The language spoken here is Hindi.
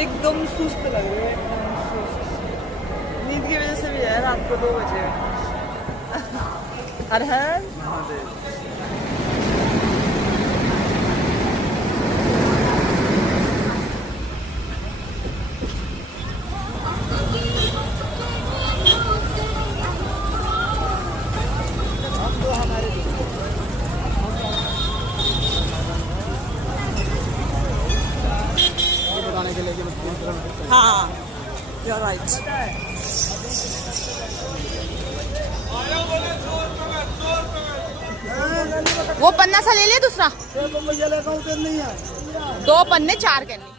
एकदम सुस्त लग रहे हैं, एकदम सुस्त। नींद की वजह से भी है, रात को 2 बजे। हर हर महादेव। हाँ, you're right. वो पन्ना सा ले लिया दूसरा, 2 पन्ने 4 के लिए।